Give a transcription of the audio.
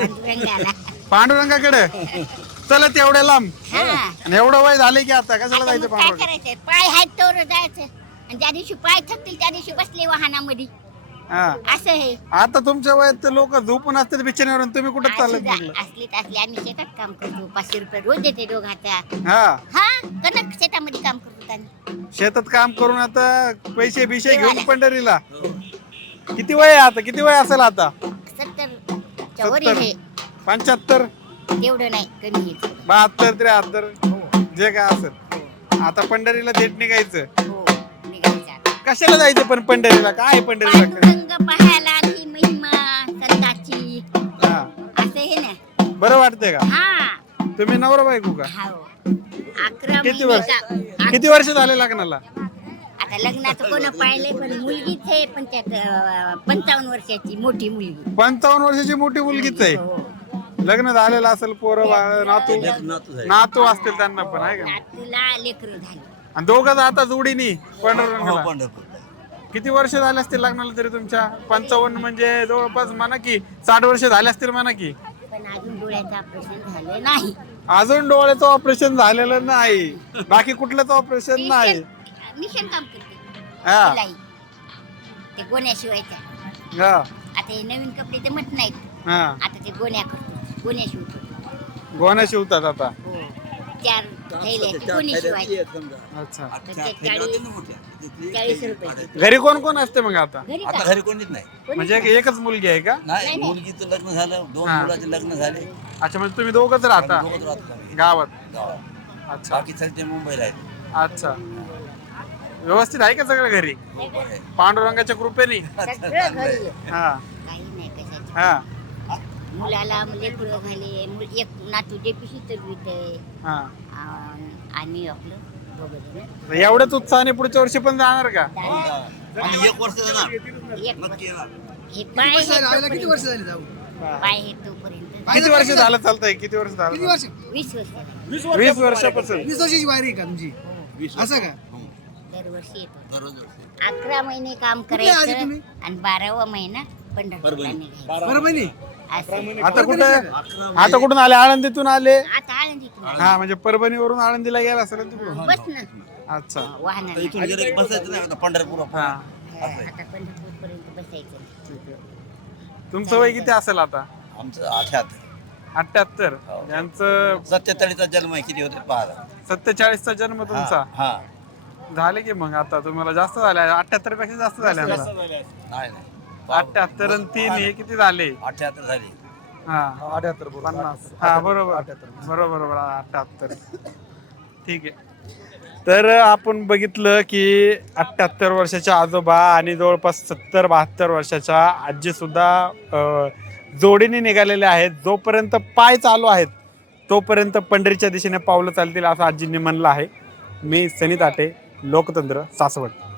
पांडुरंगाला. पांडुरंगाकडे चला तेवढ्या लांब. हा. आणि एवढं वय झाले की आता कशाला आता जायचं मग काय पांडुरंग? करायचंय, पाय आहेत तर जायचं. आणि ज्या दिवशी पाय थकतील त्या दिवशी बसले वाहनामध्ये, हा असं आहे. आता तुमच्या वयात लोक झोपून असतात बिछाण्यावर आणि तुम्ही कुठं चालत निघलं? असली आम्ही शेतात काम करतो, 500 रुपये रोज देते दोघाच्या. हा हा, कनक शेतामध्ये काम करतो आम्ही. शेतात काम करून आता पैसे बिशे घेऊन देवाला. पंढरीला. किती वय आहे आता? किती वय असेल आता? 70च्या वर आहे. 75 तेवढं नाही, कमी आहे थोडं. 72 73 हो जे काय असेल. आता पंढरीला थेट निघायचं. हो, निघायचं आता. कशाला जायचं पण पंढरीला? काय आहे पंढरीला? पांडुरंग पाहायला ही महिमा संताची, हा असं आहे ना. बरं वाटतंय का? हा. तुम्ही नवरा बायको का? हो. 11 किती महिने वर्ष किती वर्ष झाले लग्नाला? आता लग्नाचं कोण पाहिले, पण मुलगीच आहे, पण त्यात 55 वर्षाची मोठी मुलगी. 55 वर्षाची मोठी मुलगीच आहे. हो. लग्न झालेलं असेल, पोरं बाळ नातू नातू असतील त्यांना पण आहे का? नातूला लेकरं झाली. आणि दोघं आता जोडीनी हो, पंढरपूरला. पंढरपूर. किती वर्ष झाले असतील लग्नाला तरी तुमच्या? 55 म्हणजे जवळपास म्हणा की 60 वर्ष झाले असतील म्हणा की. पण अजून डोळ्याचं ऑपरेशन झालं नाही. अजून डोळ्याचं ऑपरेशन झालेलं नाही, बाकी कुठलंच ऑपरेशन नाही. मिशन काम करते हा शिलाई. ते गोण्या शिवायच्या. हा आता हे नवीन कपडे ते मत नाहीत, हा आता ते गोण्या करतो, गोण्या शिवतो. गोण्या शिवतात आता. हो. 4 थैल्या गोणी शिवायच्या. अच्छा. तर ते 40 रुपये. घरी कोण कोण असते मग आता? घरी आता का? घरी कोणीच नाही. म्हणजे एकच मुलगी आहे का? नाही, मुलगीचं लग्न झालं, 2 हा. मुलाचे लग्न झाले. अच्छा, म्हणजे तुम्ही दोघच राहता आम्ही दोघंच राहतो आम्ही गावात? गावात. अच्छा बाकी सगळे मुंबईला आहेत. अच्छा. व्यवस्थित आहे का सगळं घरी? मुंबई आहे. पांडुरंगाच्या कृपेने? सगळं घरी आहे. हा काही नाही कशाचं. हा मुलाला लेकरं झाले, एक नातू डेपिशी चलवित हा. आणि आपलं दोघं एवढ्याच उत्साहाने पुढच्या वर्षी पण जाणार का? आम्ही 1 वर्ष जाणार. एक नक्की येणार. हे पाय हे किती वर्ष तोपर्यंत- झाली जाऊ? पाय हे तोपर्यंत किती वर्ष झालं चालतंय? किती वर्ष किती झालं? वर्ष? 20 वर्ष झाली. 20 वर्षापासून. 20 वर्षाची वारी आहे का तुमची? 20 असं का? हं. दरवर्षी येतो. दररोज वर्षी. 11 महिने काम कुठले आले करायचं तुम्ही? आणि 12वा महिना पंढरपूरला परभणी. निघायचं. बरं महिने? असं. आता कुठं? 11 आता कुठून आले? आळंदीतून आले? आता आळंदीतून हा, म्हणजे परभणीवरून आळंदीला गेला असेल ना तिकडून? बस ना अच्छा. आता वाहनाला. इथून गेलं की बसायचं नाही आता पंढरपूर. हा आता पंढरपूर पर्यंत बसायचं. ठीक आहे. तुमचं वय किती असेल आता? आमचं 78. 78. हो. यांचं 47चा जन्म आहे. किती होते पाहा. 47चा जन्म तुमचा. हा. झाले की मग आता तुम्हाला जास्त झाले, 78 पेक्षा जास्त झाले आता. नाही नाही. 78 आणि 3 हे किती झाले? 78 झाली. हा 50. हा बरोबर बरोबर 78. ठीक आहे. तर आपण बघितलं की 78 वर्षाच्या आजोबा आणि जवळपास 70-72 वर्षाच्या आजी सुद्धा जोडीने निघालेले आहेत. जोपर्यंत पाय चालू आहेत तोपर्यंत पंढरीच्या दिशेने पावलं चालतील असं आजींनी म्हणलं आहे. मी सनी ताटे, लोकतंत्र, सासवड.